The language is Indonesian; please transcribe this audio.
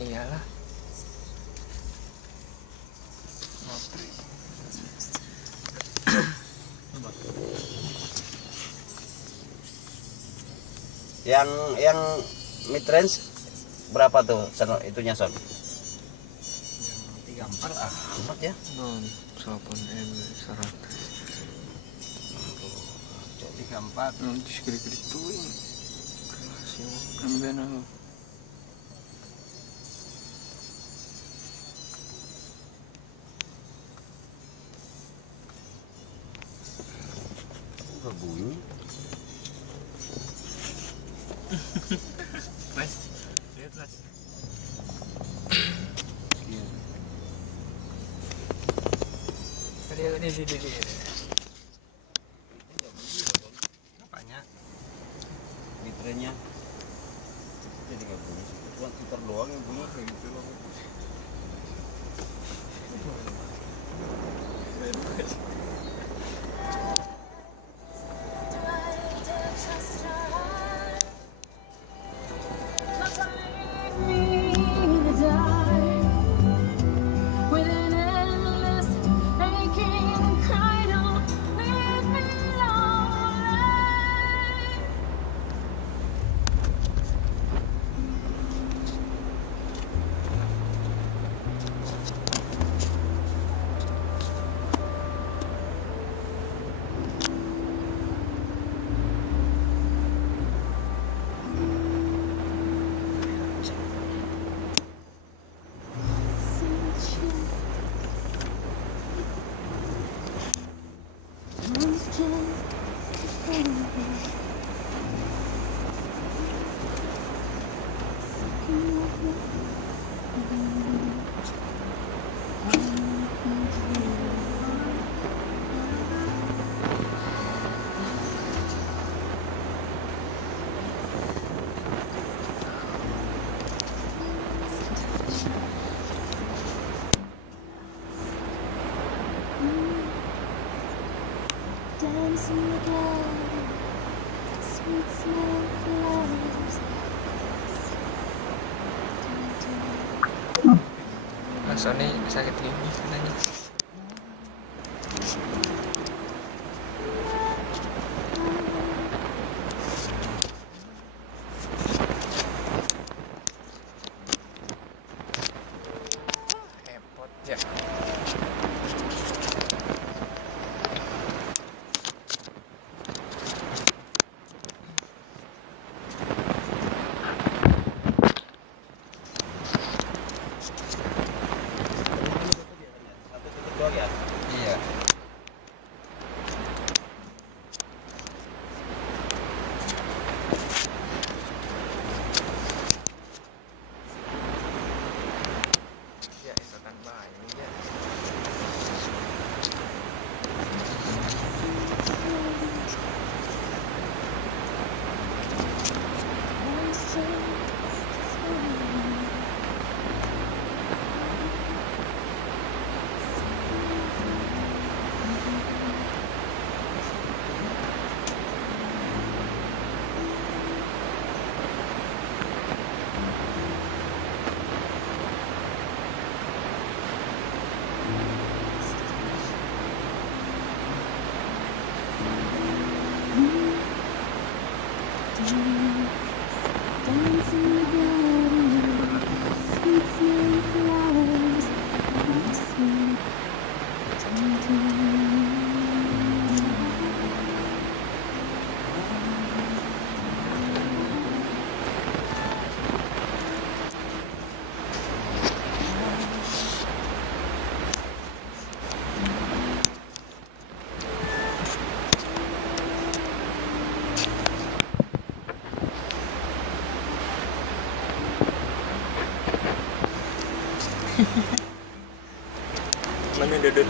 Iyalah. Yang mid range berapa tuh itunya Son? 34 amat ya. Non 8M 100. 34 Nanti segede-gede tuh ini. Kelas yang ambil aku. Berbunyi. Mas, lihat mas. Ini apanya? Baterainya jadi nggak bunyi, cuma gitar doang yang bunyi kayak gitu loh. Dancing again, sweet smell flowers. Mas Sony sakit gigi katanya. Repot ya. Iya. Ya ikutan banyak ya. Dancing again, sweet smell flowers. Mana Dodot? Dodot.